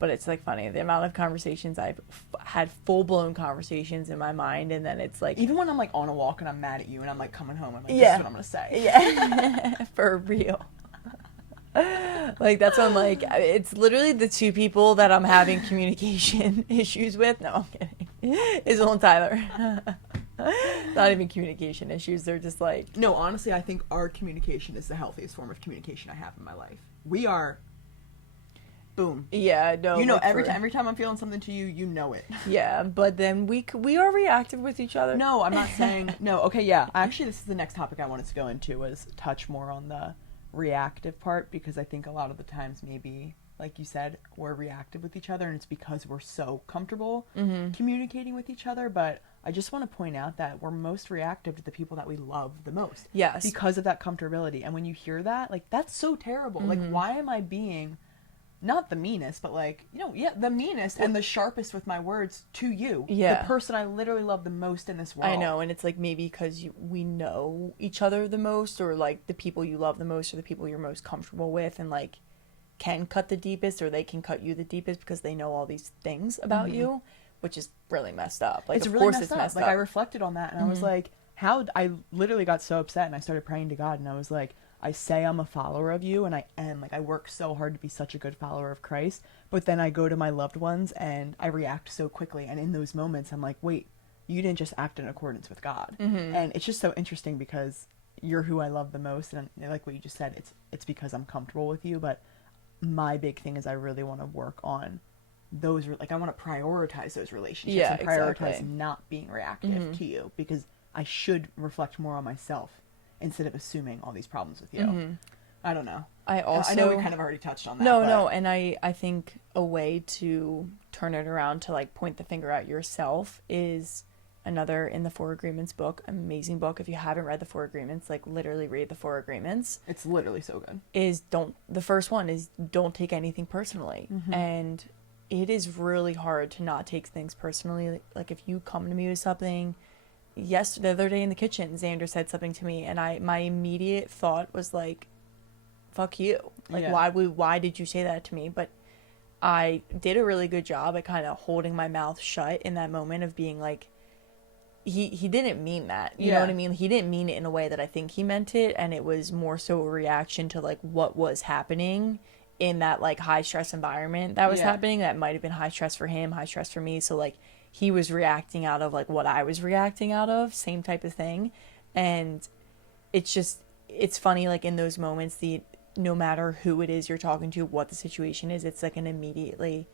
but it's like funny the amount of conversations I've had, full-blown conversations in my mind, and then it's like Even when I'm like on a walk and I'm mad at you and I'm like coming home, I'm like, this Yeah. is what I'm gonna say. yeah, for real. Like that's when like it's literally the two people that I'm having communication issues with. No, I'm kidding. Isabel and Tyler. Not even communication issues. They're just like No, honestly, I think our communication is the healthiest form of communication I have in my life. We are, boom. yeah, no. You know, like every time I'm feeling something to you, you know it. Yeah, but then we are reactive with each other. No, I'm not saying no. Okay, yeah. Actually, this is the next topic I wanted to go into was touch more on the reactive part because I think a lot of the times maybe like you said we're reactive with each other and it's because we're so comfortable communicating with each other, but I just want to point out that we're most reactive to the people that we love the most. Yes. Because of that comfortability. And when you hear that, like that's so terrible. Like why am I being not the meanest, but like, you know, the meanest and the sharpest with my words to you. Yeah. The person I literally love the most in this world. I know, and it's like maybe because we know each other the most, or like the people you love the most, or the people you're most comfortable with, and like can cut the deepest, or they can cut you the deepest because they know all these things about you, which is really messed up. Like, It's of really course, messed it's up. messed Like up. I reflected on that and I was like, how I literally got so upset and I started praying to God and I was like, I say I'm a follower of you and I am. Like I work so hard to be such a good follower of Christ, but then I go to my loved ones and I react so quickly, and in those moments I'm like, wait, you didn't just act in accordance with God. And it's just so interesting because you're who I love the most, and like what you just said, it's because I'm comfortable with you, but my big thing is I really want to work on those, like I want to prioritize those relationships and prioritize exactly. not being reactive to you, because I should reflect more on myself instead of assuming all these problems with you. I don't know. I know we kind of already touched on that. No, and I think a way to turn it around to like point the finger at yourself is another in the Four Agreements book, amazing book. If you haven't read the Four Agreements, like literally read the Four Agreements. It's literally so good. The first one is don't take anything personally. And it is really hard to not take things personally. Like if you come to me with something, the other day in the kitchen, Xander said something to me and my immediate thought was like, fuck you. Like, why did you say that to me? But I did a really good job at kind of holding my mouth shut in that moment of being like, he didn't mean that. You know what I mean? He didn't mean it in a way that I think he meant it. And it was more so a reaction to like what was happening in that like high stress environment that was happening. That might have been high stress for him, high stress for me. So like he was reacting out of like what I was reacting out of, same type of thing. And it's funny, like in those moments, no matter who it is you're talking to, what the situation is, it's like an immediately,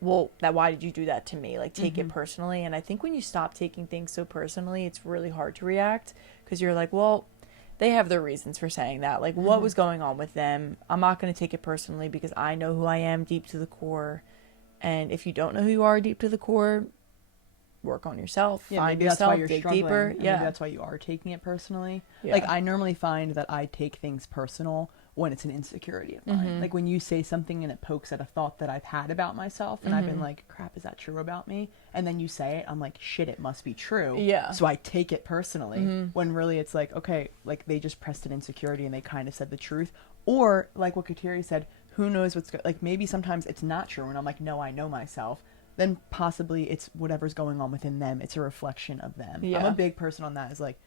well, why did you do that to me? Like, take it personally. And I think when you stop taking things so personally, it's really hard to react because you're like, well, they have their reasons for saying that. Like, what was going on with them? I'm not going to take it personally because I know who I am deep to the core. And if you don't know who you are deep to the core, work on yourself, find yourself, dig deeper. Maybe that's why you are taking it personally. Like, I normally find that I take things personal when it's an insecurity of mine. Like when you say something and it pokes at a thought that I've had about myself and I've been like, crap, is that true about me? And then you say it, I'm like, shit, it must be true. So I take it personally when really it's like, okay, like they just pressed an insecurity and they kind of said the truth. Or like what Kateri said, who knows like maybe sometimes it's not true and I'm like, no, I know myself. Then possibly it's whatever's going on within them. It's a reflection of them. I'm a big person on that. Is like,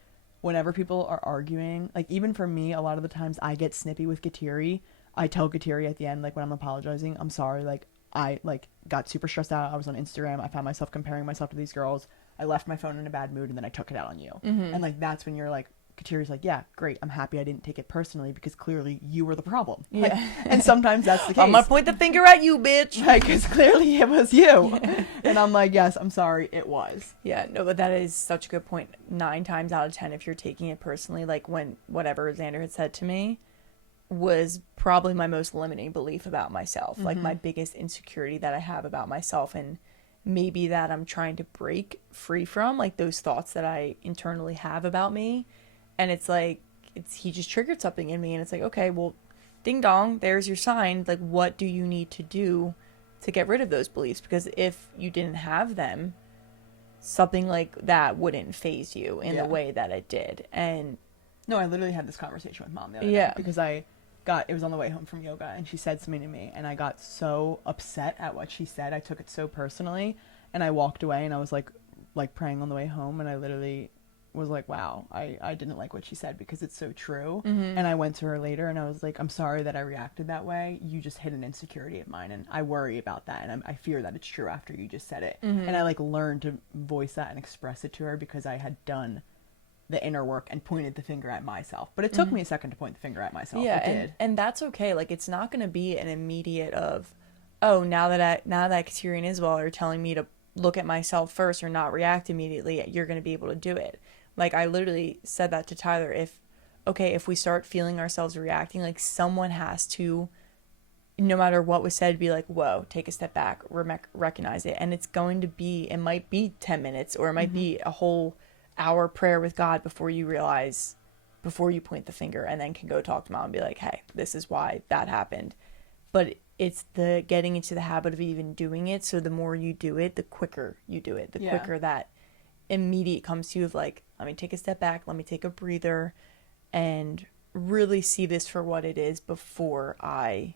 whenever people are arguing, like even for me, a lot of the times I get snippy with Kateri. I tell Kateri at the end, like when I'm apologizing, I'm sorry. Like I like got super stressed out. I was on Instagram. I found myself comparing myself to these girls. I left my phone in a bad mood and then I took it out on you. And like, that's when you're like, Kateri's like, yeah, great. I'm happy I didn't take it personally because clearly you were the problem. Like, and sometimes that's the case. I'm going to point the finger at you, bitch. Like, because clearly it was you. And I'm like, yes, I'm sorry, it was. Yeah, no, but that is such a good point. 9 times out of 10, if you're taking it personally, like when whatever Xander had said to me was probably my most limiting belief about myself. Like my biggest insecurity that I have about myself, and maybe that I'm trying to break free from, like those thoughts that I internally have about me. And it's like, he just triggered something in me and it's like, okay, well, ding dong, there's your sign. Like, what do you need to do to get rid of those beliefs? Because if you didn't have them, something like that wouldn't faze you in the way that it did. And no, I literally had this conversation with Mom the other day because it was on the way home from yoga and she said something to me and I got so upset at what she said. I took it so personally and I walked away and I was like praying on the way home and I literally was like, wow, I didn't like what she said because it's so true. And I went to her later and I was like, I'm sorry that I reacted that way. You just hit an insecurity of mine and I worry about that and I fear that it's true after you just said it. And I like learned to voice that and express it to her because I had done the inner work and pointed the finger at myself. But it took me a second to point the finger at myself. Yeah, it did. And that's okay. Like, it's not going to be an immediate of, oh, now that Kateri and Isabel are telling me to look at myself first or not react immediately, you're going to be able to do it. Like, I literally said that to Tyler. If we start feeling ourselves reacting, like, someone has to, no matter what was said, be like, whoa, take a step back, recognize it. And it's going to be, it might be 10 minutes or it might be a whole hour prayer with God before you realize, before you point the finger and then can go talk to Mom and be like, hey, this is why that happened. But it's the getting into the habit of even doing it. So the more you do it, the quicker you do it, the quicker that immediate comes to you of like, let me take a step back, let me take a breather and really see this for what it is before I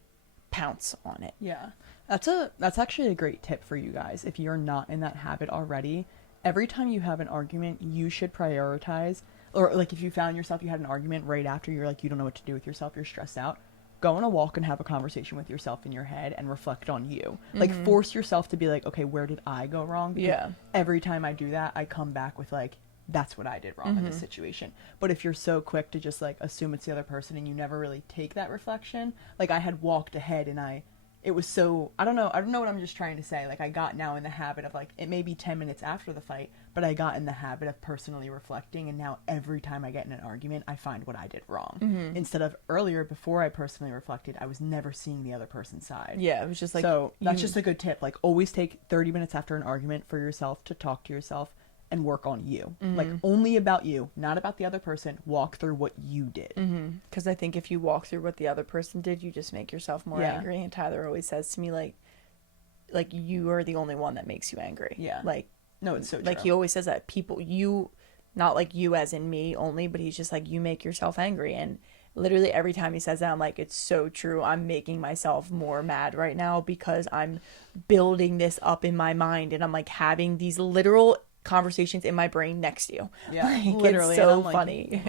pounce on it. Yeah. That's actually a great tip for you guys. If you're not in that habit already, every time you have an argument, you should prioritize, or like if you found yourself, you had an argument right after, you're like, you don't know what to do with yourself, you're stressed out, go on a walk and have a conversation with yourself in your head and reflect on you. Like, force yourself to be like, okay, where did I go wrong? Because every time I do that, I come back with like, that's what I did wrong in this situation. But if you're so quick to just like assume it's the other person and you never really take that reflection, like I had walked ahead and it was so, I don't know what I'm just trying to say. Like, I got now in the habit of like, it may be 10 minutes after the fight, but I got in the habit of personally reflecting, and now every time I get in an argument, I find what I did wrong. Instead of earlier, before I personally reflected, I was never seeing the other person's side. Yeah, it was just like, so that's just a good tip. Like, always take 30 minutes after an argument for yourself to talk to yourself and work on you. Like, only about you, not about the other person. Walk through what you did. Because I think if you walk through what the other person did, you just make yourself more angry. And Tyler always says to me, like you are the only one that makes you angry. Yeah. Like, no, it's so true. Like, he always says that people, you, not like you as in me only, but he's just like, you make yourself angry. And literally every time he says that, I'm like, it's so true. I'm making myself more mad right now because I'm building this up in my mind, and I'm like having these literal conversations in my brain next to you. Yeah, like, literally. It's so funny.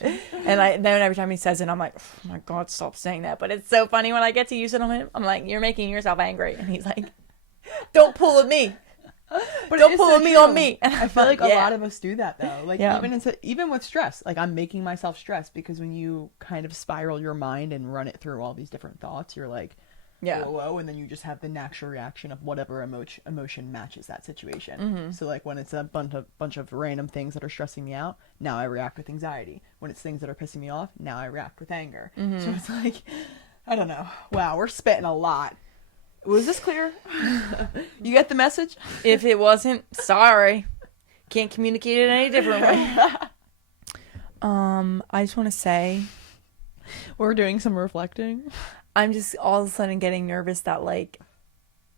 And then every time he says it, I'm like, oh my God, stop saying that. But it's so funny when I get to use it on him. I'm like, you're making yourself angry. And he's like, don't pull at me. But don't pull me on me. And I feel like a lot of us do that though. Like, Yeah. even with stress, like, I'm making myself stress because when you kind of spiral your mind and run it through all these different thoughts, you're like, whoa, and then you just have the natural reaction of whatever emotion matches that situation. So like when it's a bunch of random things that are stressing me out, now I react with anxiety. When it's things that are pissing me off, now I react with anger. So it's like, I don't know. Wow, we're spitting a lot. Was this clear? You get the message? If it wasn't, sorry. Can't communicate it any different way. I just want to say, we're doing some reflecting. I'm just all of a sudden getting nervous that, like,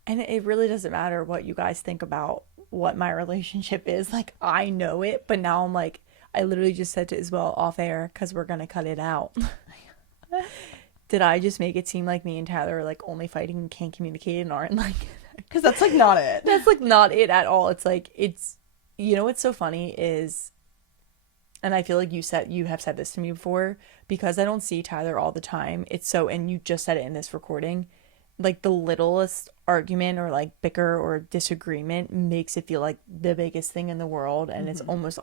and it really doesn't matter what you guys think about what my relationship is. Like, I know it, but now I'm like, I literally just said to Isabel off air, because we're going to cut it out. Did I just make it seem like me and Tyler are like only fighting and can't communicate and aren't like... Because that's like not it. That's like not it at all. It's like, it's, you know what's so funny is, and I feel like you have said this to me before, because I don't see Tyler all the time. It's so, and you just said it in this recording, like the littlest argument or like bicker or disagreement makes it feel like the biggest thing in the world, and it's almost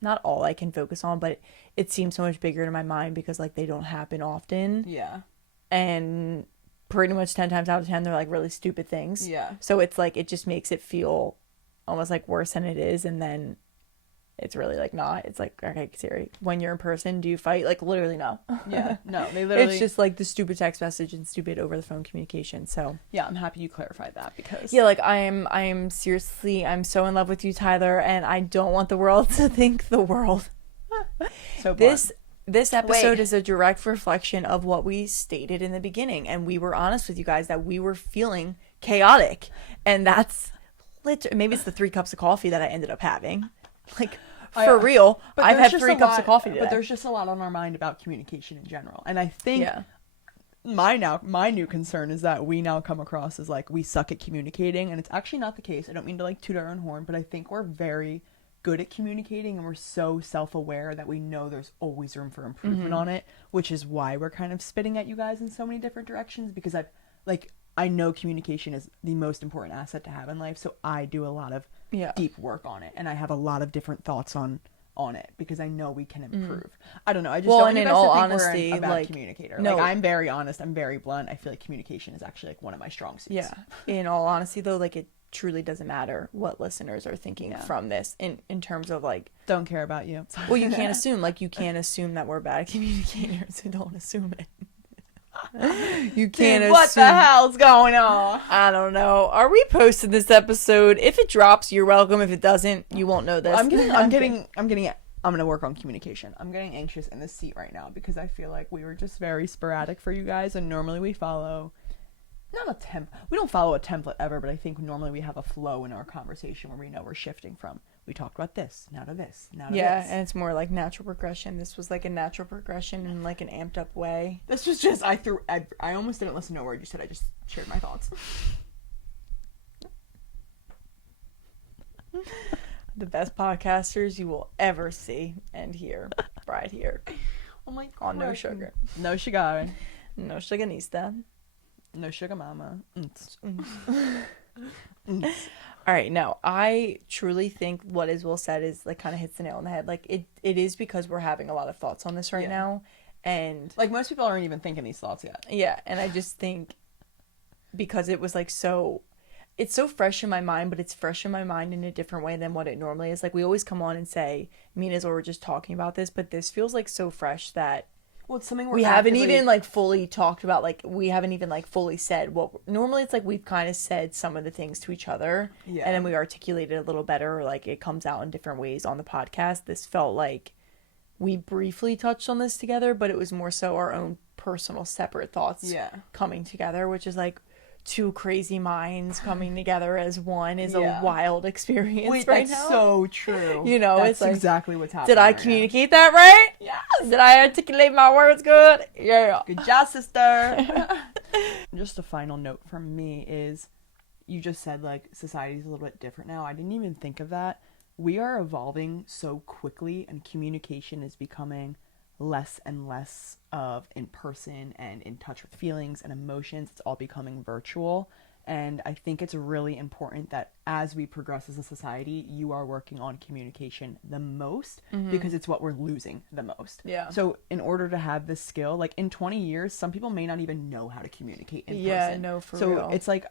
not all I can focus on, but it seems so much bigger in my mind because like they don't happen often. Yeah. And pretty much 10 times out of 10 they're like really stupid things. Yeah. So it's like it just makes it feel almost like worse than it is, and then it's really like not. It's like, okay, Siri, when you're in person, do you fight? Like, literally no. Yeah, no, they literally... It's just like the stupid text message and stupid over the phone communication. So yeah, I'm happy you clarified that, because yeah, like I am seriously, I'm so in love with you, Tyler, and I don't want the world to think the world. So This episode is a direct reflection of what we stated in the beginning, and we were honest with you guys that we were feeling chaotic, and that's maybe it's the 3 cups of coffee that I ended up having. Like, for real, I've had 3 cups of coffee today. But there's just a lot on our mind about communication in general. And I think my new concern is that we now come across as like we suck at communicating, and it's actually not the case. I don't mean to like toot our own horn, but I think we're very good at communicating, and we're so self-aware that we know there's always room for improvement on it, which is why we're kind of spitting at you guys in so many different directions, because I know communication is the most important asset to have in life, so I do a lot of deep work on it, and I have a lot of different thoughts on it because I know we can improve. I don't know. I just don't want you guys to think we're a bad communicator. No, like, I'm very honest. I'm very blunt. I feel like communication is actually like one of my strong suits. Yeah. In all honesty, though, like it truly doesn't matter what listeners are thinking from this in terms of like, don't care about you. Well, you can't assume. Like, you can't assume that we're bad communicators. So don't assume it. You can't assume. What the hell's going on? I don't know. Are we posting this episode? If it drops, you're welcome. If it doesn't, you won't know this. I'm gonna work on communication. I'm getting anxious in this seat right now because I feel like we were just very sporadic for you guys, and normally we follow we don't follow a template ever, but I think normally we have a flow in our conversation where we know we're shifting from, we talked about this, now to this, now to this. Yeah, and it's more like natural progression. This was like a natural progression in like an amped up way. This was just, I almost didn't listen to a word you said. I just shared my thoughts. The best podcasters you will ever see and hear right here. Oh my God. On No Sugar. No sugar. No sugarista. No sugar mama. All right, now I truly think what Isabel said is like kind of hits the nail on the head. Like it is because we're having a lot of thoughts on this right now, and like most people aren't even thinking these thoughts yet. Yeah, and I just think because it was like it's so fresh in my mind, but it's fresh in my mind in a different way than what it normally is. Like we always come on and say, me and Isabel were just talking about this, but this feels like so fresh that Well, it's something we haven't even like fully talked about, like we haven't even like fully said what normally it's like we've kind of said some of the things to each other, Yeah. and then we articulate it a little better, or like it comes out in different ways on the podcast. This felt like we briefly touched on this together, but it was more so our own personal separate thoughts coming together, which is like two crazy minds coming together as one is a wild experience right now. That's so true. You know, that's it's like, exactly what's happening. Did I communicate that right? Yes. Did I articulate my words good? Yeah. Good job, sister. Just a final note from me is, you just said like society's a little bit different now. I didn't even think of that. We are evolving so quickly, and communication is becoming less and less of in person and in touch with feelings and emotions. It's all becoming virtual, and I think it's really important that as we progress as a society, you are working on communication the most, because it's what we're losing the most. Yeah. So in order to have this skill, like in 20 years, some people may not even know how to communicate in person. Yeah, no, for real. So it's like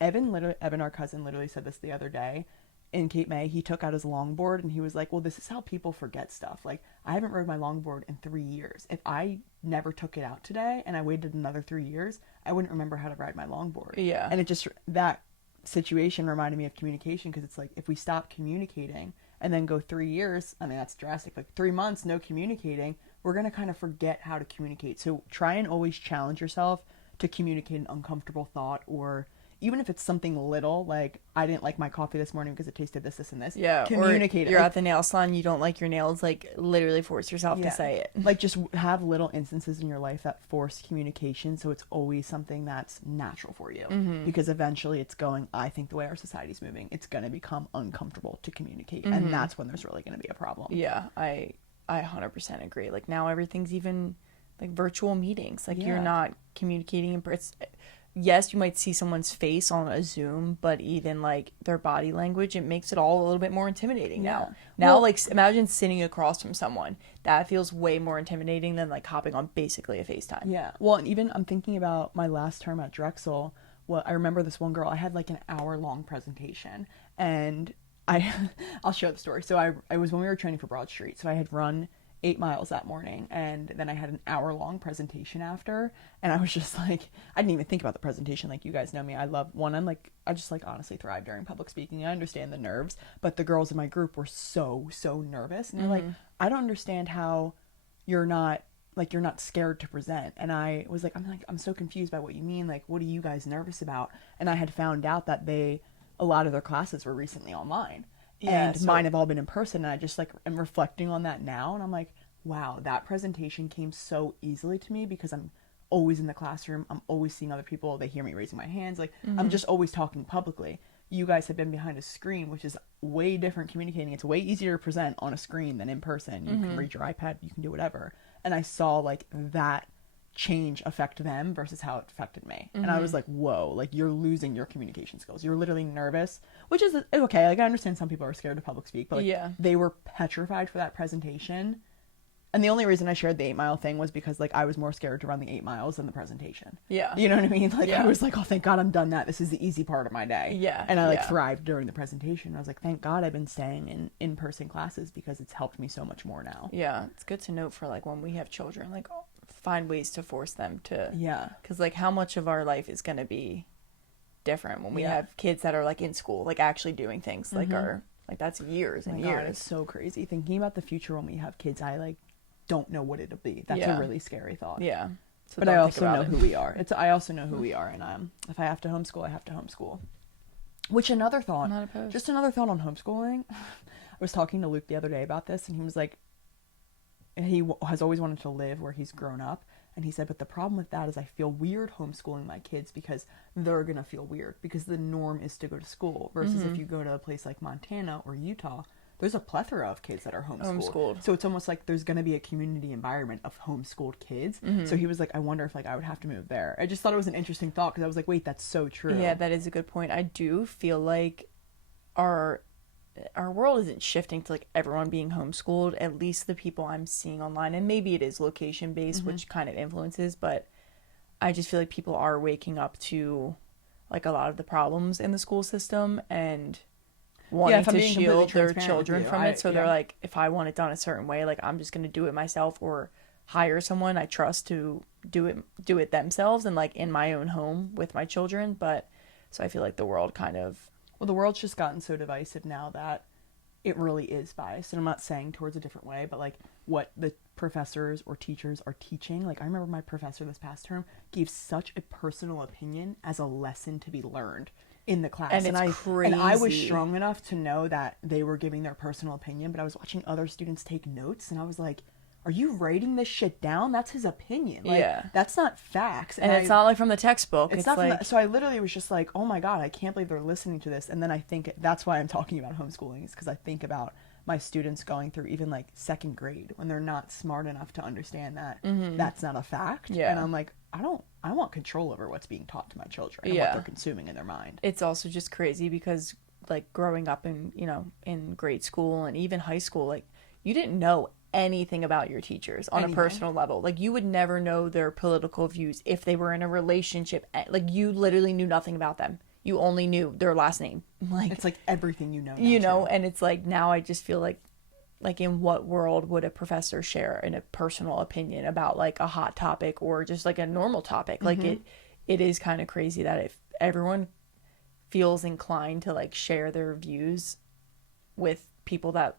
Evan, our cousin, literally said this the other day. In Cape May, he took out his longboard and he was like, well, this is how people forget stuff. Like, I haven't rode my longboard in 3 years. If I never took it out today and I waited another 3 years, I wouldn't remember how to ride my longboard. Yeah. And it just, that situation reminded me of communication, because it's like, if we stop communicating and then go 3 years, I mean, that's drastic, like 3 months, no communicating, we're going to kind of forget how to communicate. So try and always challenge yourself to communicate an uncomfortable thought, or even if it's something little, like, I didn't like my coffee this morning because it tasted this, this, and this. Yeah, communicate or you're it. at the nail salon, you don't like your nails, like, literally force yourself to say it. Like, just have little instances in your life that force communication, so it's always something that's natural for you. Because eventually it's going, I think the way our society's moving, it's going to become uncomfortable to communicate, and that's when there's really going to be a problem. Yeah, I 100% agree. Like, now everything's even, like, virtual meetings. Like, you're not communicating in person. Yes, you might see someone's face on a Zoom, but even like their body language, it makes it all a little bit more intimidating now. Now, well, like, imagine sitting across from someone. That feels way more intimidating than like hopping on basically a FaceTime. Yeah. Well, and even I'm thinking about my last term at Drexel. Well, I remember this one girl, I had like an hour-long presentation, and I'll share the story. So I was when we were training for Broad Street, so I had run 8 miles that morning, and then I had an hour-long presentation after, and I was just like, I didn't even think about the presentation. Like, you guys know me, I just like honestly thrive during public speaking. I understand the nerves, but the girls in my group were so nervous, and they're like, I don't understand how you're not scared to present. And I was like, I'm so confused by what you mean. Like, what are you guys nervous about? And I had found out that a lot of their classes were recently online. Yeah, and mine have all been in person, and I just like am reflecting on that now, and I'm like, wow, that presentation came so easily to me because I'm always in the classroom, I'm always seeing other people, they hear me raising my hands, like I'm just always talking publicly. You guys have been behind a screen, which is way different communicating. It's way easier to present on a screen than in person. You can read your iPad, you can do whatever. And I saw like that change affect them versus how it affected me. And I was like, whoa, like, you're losing your communication skills. You're literally nervous, which is okay. Like, I understand some people are scared to public speak, but like, they were petrified for that presentation. And the only reason I shared the 8 mile thing was because like I was more scared to run the 8 miles than the presentation. Yeah. You know what I mean? Like, I was like, oh, thank God I'm done that. This is the easy part of my day. Yeah. And I like thrived during the presentation. I was like, thank God I've been staying in person classes, because it's helped me so much more now. Yeah. It's good to note for like when we have children, like, find ways to force them to, because like how much of our life is going to be different when we have kids that are like in school, like actually doing things, like are like, that's years and years. God, it's so crazy thinking about the future when we have kids. I like don't know what it'll be. That's a really scary thought. So but I also know who we are. I also know who we are, and if I have to homeschool, I have to homeschool. Which another thought, I'm not opposed. Just another thought on homeschooling. I was talking to Luke the other day about this, and he was like, he has always wanted to live where he's grown up, and he said, but the problem with that is I feel weird homeschooling my kids because they're gonna feel weird, because the norm is to go to school versus if you go to a place like Montana or Utah, there's a plethora of kids that are homeschooled. So it's almost like there's going to be a community environment of homeschooled kids. So he was like, I wonder if like I would have to move there. I just thought it was an interesting thought, because I was like, wait, that's so true. Yeah, that is a good point. I do feel like our world isn't shifting to like everyone being homeschooled, at least the people I'm seeing online, and maybe it is location based, which kind of influences, but I just feel like people are waking up to like a lot of the problems in the school system and wanting to shield their children from it. So they're like, if I want it done a certain way, like I'm just going to do it myself or hire someone I trust to do it themselves and like in my own home with my children. But so I feel like the world kind of, well, the world's just gotten so divisive now that it really is biased. And I'm not saying towards a different way, but like what the professors or teachers are teaching. Like I remember my professor this past term gave such a personal opinion as a lesson to be learned in the class. And it's crazy. And I was strong enough to know that they were giving their personal opinion, but I was watching other students take notes and I was like, are you writing this shit down? That's his opinion. Like, yeah. That's not facts. And it's not like from the textbook. It's not like... So I literally was just like, oh my God, I can't believe they're listening to this. And then I think that's why I'm talking about homeschooling, is because I think about my students going through even like second grade when they're not smart enough to understand that that's not a fact. Yeah. And I'm like, I want control over what's being taught to my children and what they're consuming in their mind. It's also just crazy because like growing up in, you know, in grade school and even high school, like you didn't know anything about your teachers on a personal level. Like you would never know their political views, if they were in a relationship. Like you literally knew nothing about them. You only knew their last name. Like it's like everything you know now, you know, and it's like now I just feel like in what world would a professor share in a personal opinion about like a hot topic or just like a normal topic? Like it is kind of crazy that if everyone feels inclined to like share their views with people that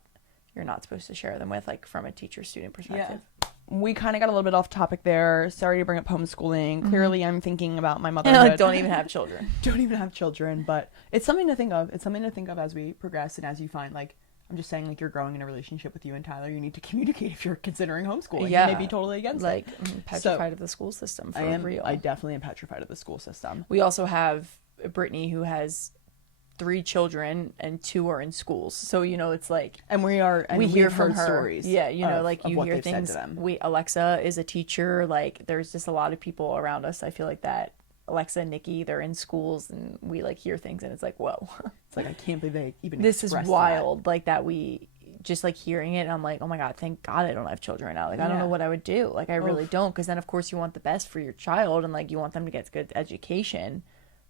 you're not supposed to share them with, like from a teacher-student perspective. Yeah. We kind of got a little bit off topic there. Sorry to bring up homeschooling. Clearly, I'm thinking about my motherhood. And like, don't even have children. Don't even have children, but it's something to think of. It's something to think of as we progress and as you find, like, I'm just saying, like, you're growing in a relationship with you and Tyler. You need to communicate if you're considering homeschooling. Yeah. You may be totally against like, it. I'm petrified of the school system for real. I definitely am petrified of the school system. We also have Brittany, who has 3 children and 2 are in schools, so you know it's like, and we hear from her stories. Yeah, you know, like you hear things. Them. Alexa is a teacher. Like there's just a lot of people around us. I feel like that Alexa and Nikki, they're in schools, and we like hear things, and it's like, whoa. It's like I can't believe they even. This is wild. That. Like that we just like hearing it. And I'm like, oh my God, thank God I don't have children right now. Like I don't know what I would do. Like I really don't, because then of course you want the best for your child, and like you want them to get good education,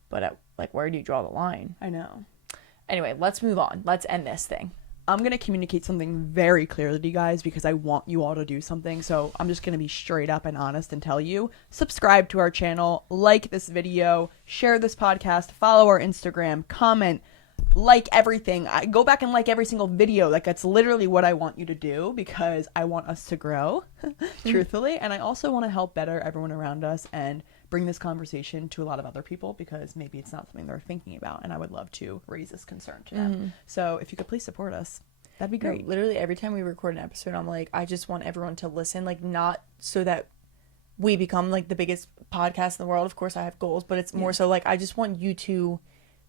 but like where do you draw the line? I know. Anyway, let's move on. Let's end this thing. I'm going to communicate something very clearly to you guys because I want you all to do something. So I'm just going to be straight up and honest and tell you, subscribe to our channel, like this video, share this podcast, follow our Instagram, comment, like everything. I go back and like every single video. Like that's literally what I want you to do because I want us to grow, truthfully. And I also want to help better everyone around us and bring this conversation to a lot of other people because maybe it's not something they're thinking about, and I would love to raise this concern to them. So if you could please support us, that'd be great. No, literally every time we record an episode, I'm like, I just want everyone to listen, like not so that we become like the biggest podcast in the world. Of course I have goals, but it's more so like I just want you to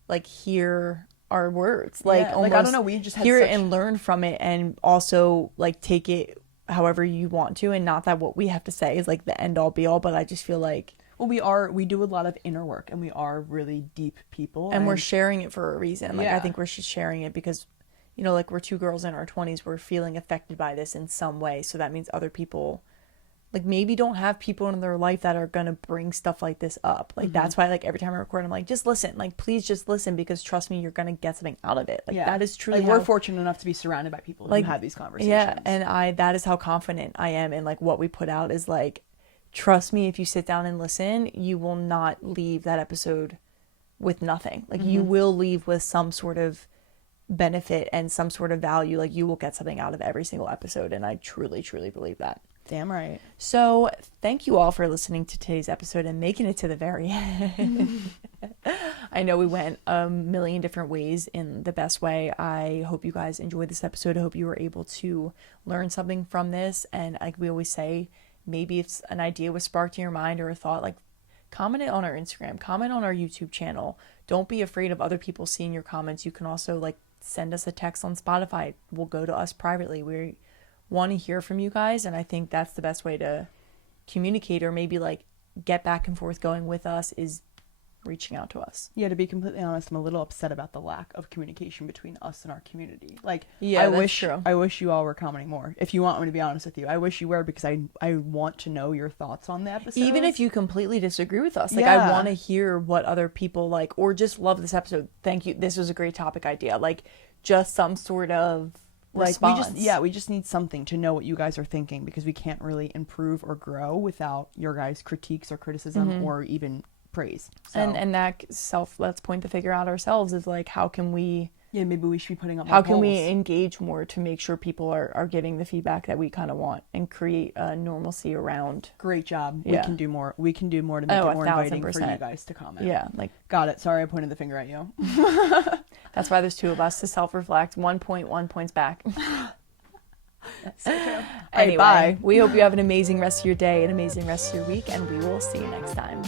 like hear our words, like almost, like I don't know, we just hear it and learn from it, and also like take it however you want to, and not that what we have to say is like the end all be all, but I just feel like, well, we do a lot of inner work, and we are really deep people, and we're sharing it for a reason. Like Yeah. I think we're just sharing it because, you know, like we're 2 girls in our 20s, we're feeling affected by this in some way, so that means other people like maybe don't have people in their life that are gonna bring stuff like this up. Like that's why like every time I record I'm like, just listen, like please just listen, because trust me, you're gonna get something out of it. Like that is truly like we're fortunate enough to be surrounded by people who have these conversations. Yeah, and that is how confident I am in like what we put out. Is like, trust me, if you sit down and listen, you will not leave that episode with nothing. Like you will leave with some sort of benefit and some sort of value. Like you will get something out of every single episode, and I truly believe that. Damn right. So thank you all for listening to today's episode and making it to the very end. I know we went a million different ways in the best way. I hope you guys enjoyed this episode. I hope you were able to learn something from this. And like we always say, maybe if an idea was sparked in your mind or a thought, like comment it on our Instagram, comment on our YouTube channel. Don't be afraid of other people seeing your comments. You can also like send us a text on Spotify. We'll go to us privately. We want to hear from you guys, and I think that's the best way to communicate, or maybe like get back and forth going with us, is reaching out to us. Yeah, to be completely honest, I'm a little upset about the lack of communication between us and our community. Like, yeah, I wish you all were commenting more. If you want me to be honest with you, I wish you were, because I want to know your thoughts on the episode. Even if you completely disagree with us, like I want to hear what other people like, or just love this episode. Thank you. This was a great topic idea. Like just some sort of Like response. we just need something to know what you guys are thinking, because we can't really improve or grow without your guys' critiques or criticism or even praise. So. And let's point the figure out ourselves is like, how can we maybe we should be putting up more how can we polls. engage more to make sure people are giving the feedback that we kind of want and create a normalcy around. Great job. Yeah. We can do more. We can do more to make it more inviting for you guys to comment. Yeah, like, got it. Sorry, I pointed the finger at you. that's why there's two of us to self-reflect. 1 point, 1 points back. That's so true. Anyway, Bye. we hope you have an amazing rest of your day, an amazing rest of your week, and we will see you next time.